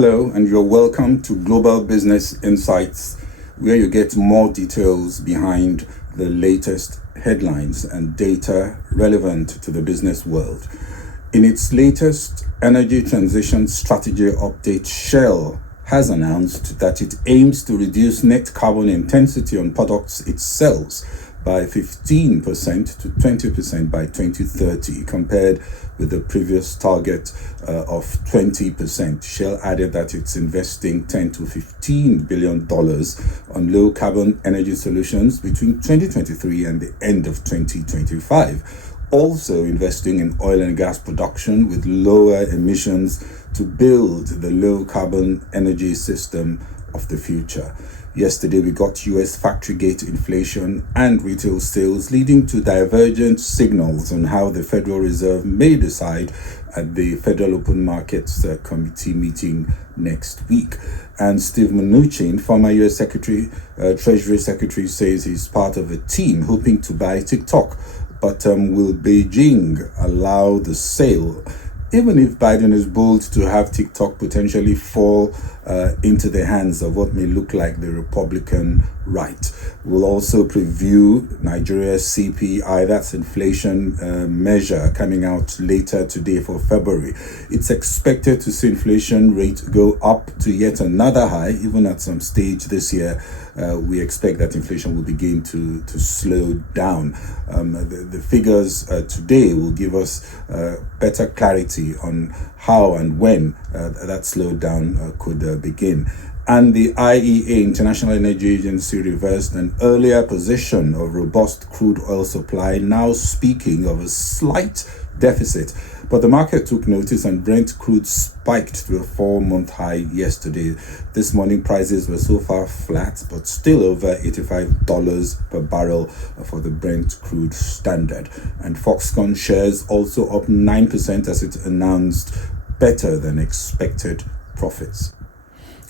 Hello, and you're welcome to Global Business Insights, where you get more details behind the latest headlines and data relevant to the business world. In its latest energy transition strategy update, Shell has announced that it aims to reduce net carbon intensity on products it sells by 15% to 20% by 2030, compared with the previous target of 20%. Shell added that it's investing $10 to $15 billion on low carbon energy solutions between 2023 and the end of 2025. Also investing in oil and gas production with lower emissions to build the low carbon energy system of the future. Yesterday, we got US factory gate inflation and retail sales, leading to divergent signals on how the Federal Reserve may decide at the Federal Open Markets Committee meeting next week. And Steve Mnuchin, former US Treasury Secretary, says he's part of a team hoping to buy TikTok. But will Beijing allow the sale? Even if Biden is bold to have TikTok potentially fall into the hands of what may look like the Republican right. We'll also preview Nigeria CPI, that's inflation measure coming out later today for February. It's expected to see inflation rate go up to yet another high, even at some stage this year. We expect that inflation will begin to slow down. The figures today will give us better clarity on how and when that slowdown could begin. And the IEA, International Energy Agency, reversed an earlier position of robust crude oil supply, now speaking of a slight deficit. But the market took notice and Brent crude spiked to a 4-month high yesterday. This morning prices were so far flat, but still over $85 per barrel for the Brent crude standard. And Foxconn shares also up 9% as it announced better than expected profits.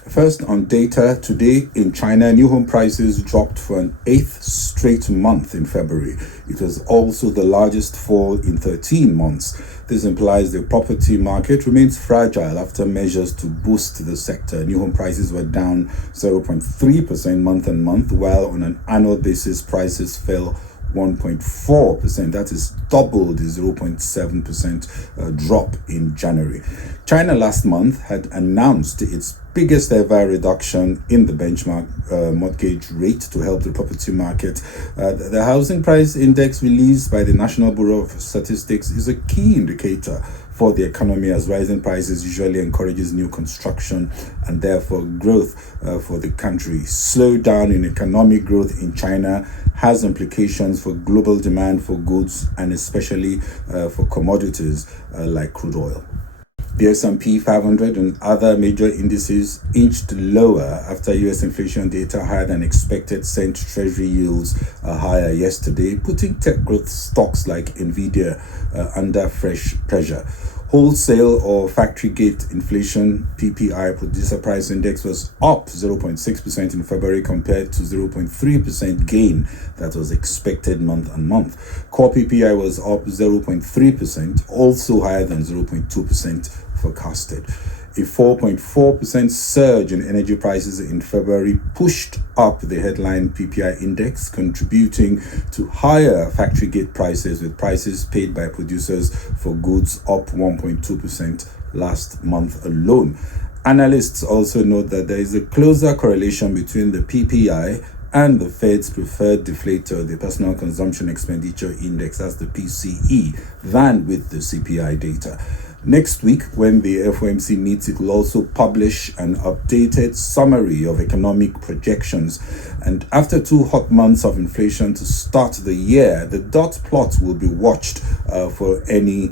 First, on data, today in China, new home prices dropped for an 8th straight month in February. It was also the largest fall in 13 months. This implies the property market remains fragile after measures to boost the sector. New home prices were down 0.3% month on month, while on an annual basis, prices fell 1.4%. That is double the 0.7% drop in January. China last month had announced its biggest ever reduction in the benchmark mortgage rate to help the property market. The housing price index released by the National Bureau of Statistics is a key indicator for the economy, as rising prices usually encourages new construction and therefore growth for the country. Slowdown in economic growth in China has implications for global demand for goods and especially for commodities like crude oil. The S&P 500 and other major indices inched lower after U.S. inflation data higher than expected sent Treasury yields higher yesterday, putting tech growth stocks like Nvidia under fresh pressure. Wholesale or factory gate inflation, PPI, producer price index, was up 0.6% in February compared to 0.3% gain that was expected month on month. Core PPI was up 0.3%, also higher than 0.2% forecasted. A 4.4% surge in energy prices in February pushed up the headline PPI index, contributing to higher factory gate prices, with prices paid by producers for goods up 1.2% last month alone. Analysts also note that there is a closer correlation between the PPI and the Fed's preferred deflator, the Personal Consumption Expenditure Index, as the PCE, than with the CPI data. Next week, when the FOMC meets, it will also publish an updated summary of economic projections. And after 2 hot months of inflation to start the year, the dot plot will be watched for any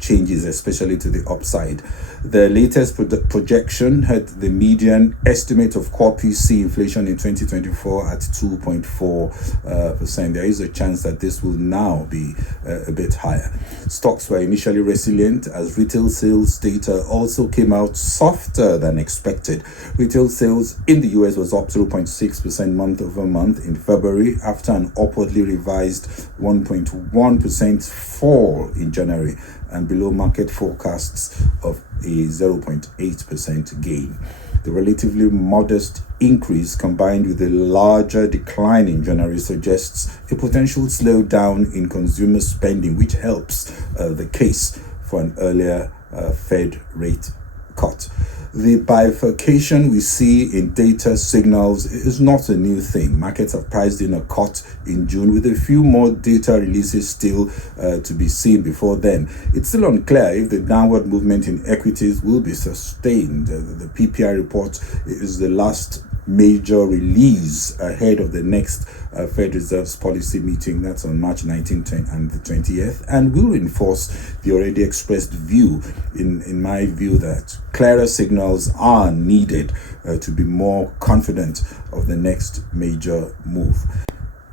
changes, especially to the upside. The latest projection had the median estimate of core PC inflation in 2024 at 2.4%. There is a chance that this will now be a bit higher. Stocks were initially resilient as of retail sales data also came out softer than expected. Retail sales in the US was up 0.6% month over month in February after an upwardly revised 1.1% fall in January and below market forecasts of a 0.8% gain. The relatively modest increase combined with a larger decline in January suggests a potential slowdown in consumer spending, which helps the case for an earlier Fed rate cut. The bifurcation we see in data signals is not a new thing. Markets have priced in a cut in June with a few more data releases still to be seen before then. It's still unclear if the downward movement in equities will be sustained. The PPI report is the last major release ahead of the next Fed Reserve's policy meeting. That's on March 19th and the 20th, and will reinforce the already expressed view, in my view, that clearer signals are needed to be more confident of the next major move.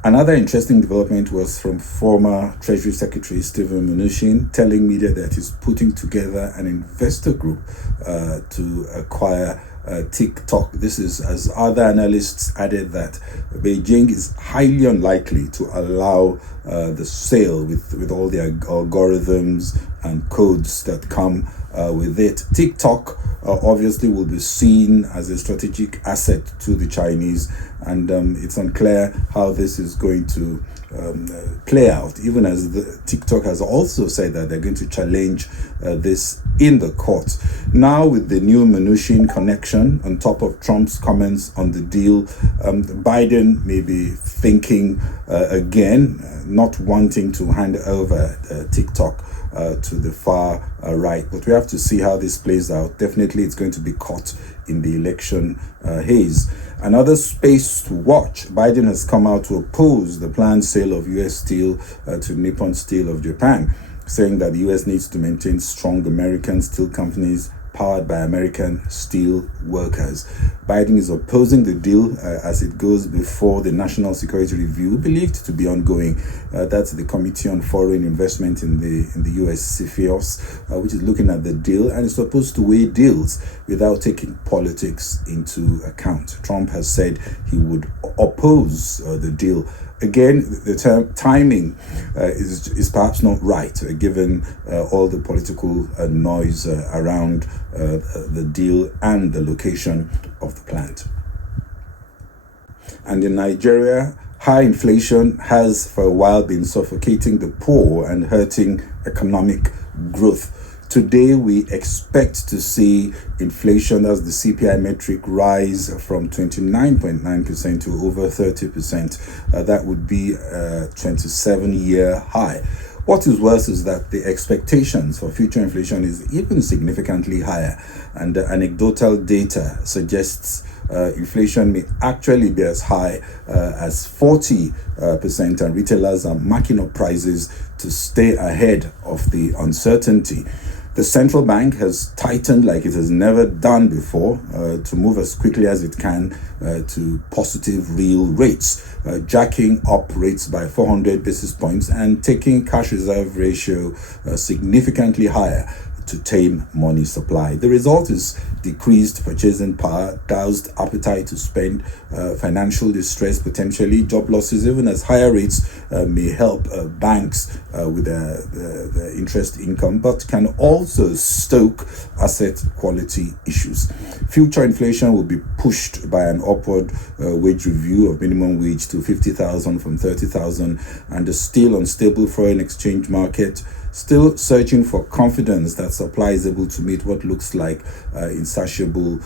Another interesting development was from former Treasury Secretary Stephen Mnuchin telling media that he's putting together an investor group to acquire TikTok. This is as other analysts added that Beijing is highly unlikely to allow the sale with all the algorithms and codes that come with it. TikTok obviously will be seen as a strategic asset to the Chinese, and it's unclear how this is going to play out, even as TikTok has also said that they're going to challenge this in the courts. Now, with the new Mnuchin connection on top of Trump's comments on the deal, Biden may be thinking again, not wanting to hand over TikTok to the far right. But we have to see how this plays out. Definitely, it's going to be caught in the election haze. Another space to watch: Biden has come out to oppose the planned sale of U.S. steel to Nippon Steel of Japan, saying that the U.S. needs to maintain strong American steel companies powered by American steel workers. Biden is opposing the deal as it goes before the National Security Review, believed to be ongoing. That's the Committee on Foreign Investment in the U.S. CFIUS, which is looking at the deal and is supposed to weigh deals without taking politics into account. Trump has said he would oppose the deal. Again, the timing is perhaps not right, given all the political noise around the deal and the location of the plant. And in Nigeria, high inflation has for a while been suffocating the poor and hurting economic growth. Today, we expect to see inflation, as the CPI metric, rise from 29.9% to over 30%. That would be a 27-year high. What is worse is that the expectations for future inflation is even significantly higher, and anecdotal data suggests inflation may actually be as high as 40%, and retailers are marking up prices to stay ahead of the uncertainty. The central bank has tightened like it has never done before to move as quickly as it can to positive real rates, jacking up rates by 400 basis points and taking cash reserve ratio significantly higher to tame money supply. The result is decreased purchasing power, doused appetite to spend, financial distress, potentially job losses, even as higher rates may help banks with their interest income, but can also stoke asset quality issues. Future inflation will be pushed by an upward wage review of minimum wage to 50,000 from 30,000, and a still unstable foreign exchange market, still searching for confidence that supply is able to meet what looks like insatiable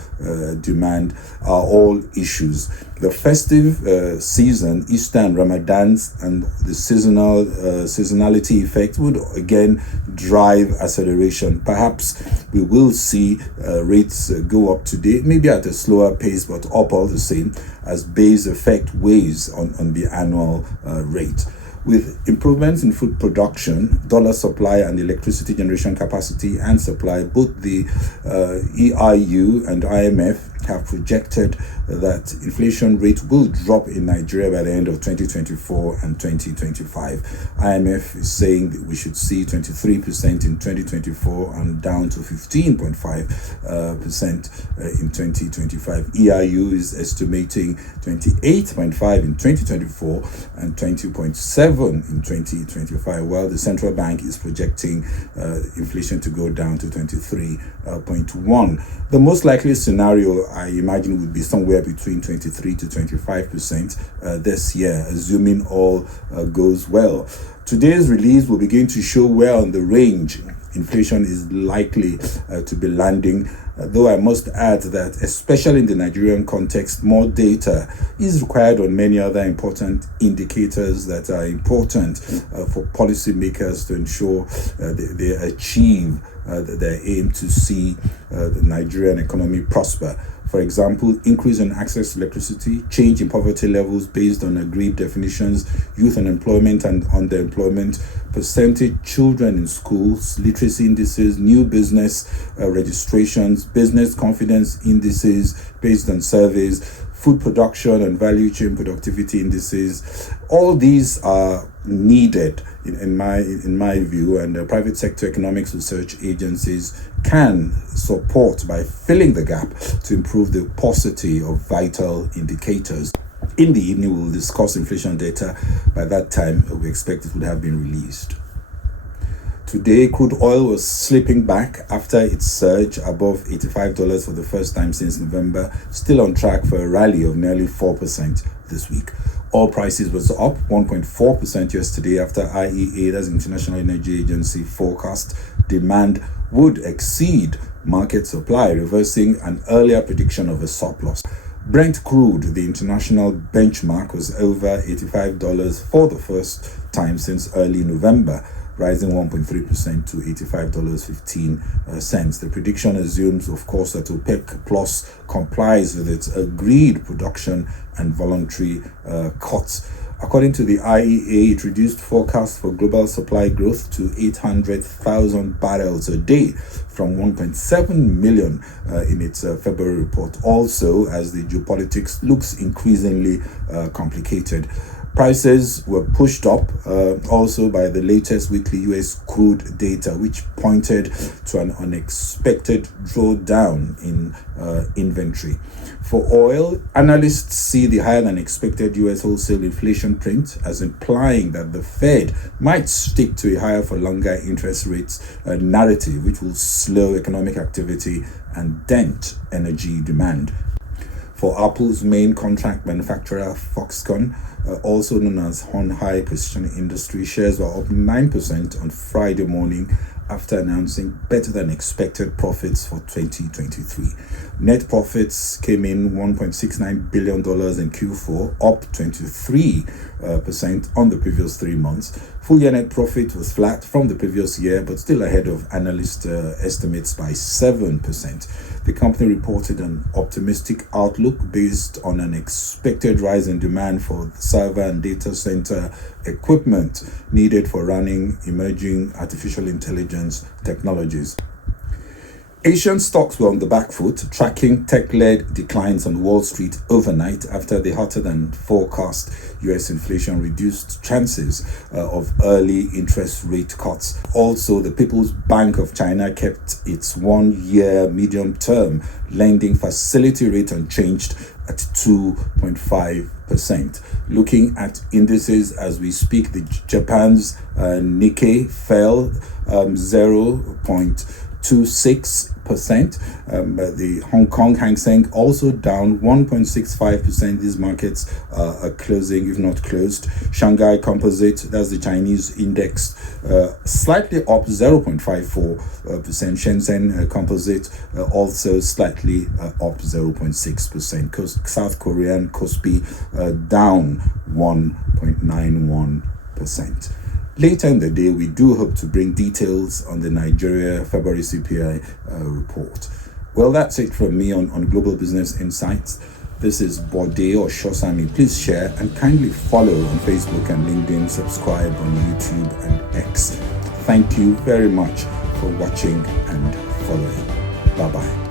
demand, are all issues. The festive season, Easter and Ramadan's, and the seasonality effect would again drive acceleration. Perhaps we will see rates go up today, maybe at a slower pace, but up all the same, as base effect weighs on the annual rate. With improvements in food production, dollar supply and electricity generation capacity and supply, both the EIU and IMF have projected that inflation rate will drop in Nigeria by the end of 2024 and 2025. IMF is saying that we should see 23% in 2024 and down to 15.5% in 2025. EIU is estimating 28.5 in 2024 and 20.7 in 2025, while the central bank is projecting inflation to go down to 23.1. The most likely scenario, I imagine, would be somewhere between 23 to 25% this year, assuming all goes well. Today's release will begin to show where on the range inflation is likely to be landing, though I must add that, especially in the Nigerian context, more data is required on many other important indicators that are important for policymakers to ensure they achieve their aim to see the Nigerian economy prosper. For example, increase in access to electricity, change in poverty levels based on agreed definitions, youth unemployment and underemployment, percentage children in schools, literacy indices, new business registrations, business confidence indices based on surveys, food production and value chain productivity indices. All these are needed in my view, and private sector economics research agencies can support by filling the gap to improve the paucity of vital indicators. In the evening, we'll discuss inflation data. By that time, we expect it would have been released. Today, crude oil was slipping back after its surge above $85 for the first time since November, still on track for a rally of nearly 4% this week. Oil prices was up 1.4% yesterday after IEA, that's International Energy Agency, forecast demand would exceed market supply, reversing an earlier prediction of a surplus. Brent crude, the international benchmark, was over $85 for the first time since early November, rising 1.3% to $85.15. The prediction assumes, of course, that OPEC Plus complies with its agreed production and voluntary cuts. According to the IEA, it reduced forecasts for global supply growth to 800,000 barrels a day from 1.7 million in its February report. Also, as the geopolitics looks increasingly complicated. Prices were pushed up also by the latest weekly US crude data, which pointed to an unexpected drawdown in inventory. For oil, analysts see the higher than expected US wholesale inflation print as implying that the Fed might stick to a higher for longer interest rates narrative, which will slow economic activity and dent energy demand. For Apple's main contract manufacturer, Foxconn, also known as Hon High Precision Industry, shares were up 9% on Friday morning after announcing better than expected profits for 2023. Net profits came in $1.69 billion in Q4, up 23% on the previous 3 months. Full year net profit was flat from the previous year, but still ahead of analyst estimates by 7%. The company reported an optimistic outlook based on an expected rise in demand for server and data center equipment needed for running emerging artificial intelligence technologies. Asian stocks were on the back foot, tracking tech-led declines on Wall Street overnight after the hotter than forecast US inflation reduced chances of early interest rate cuts. Also, the People's Bank of China kept its 1-year medium-term lending facility rate unchanged at 2.5%. Looking at indices as we speak, the Japan's Nikkei fell 0.26%. The Hong Kong Hang Seng also down 1.65%. These markets are closing, if not closed. Shanghai Composite, that's the Chinese index, slightly up 0.54%. Shenzhen Composite also slightly up 0.6%. South Korean Kospi down 1.91%. Later in the day, we do hope to bring details on the Nigeria February CPI report. Well, that's it from me on Global Business Insights. This is Bode or Shosami. Please share and kindly follow on Facebook and LinkedIn, subscribe on YouTube and X. Thank you very much for watching and following. Bye-bye.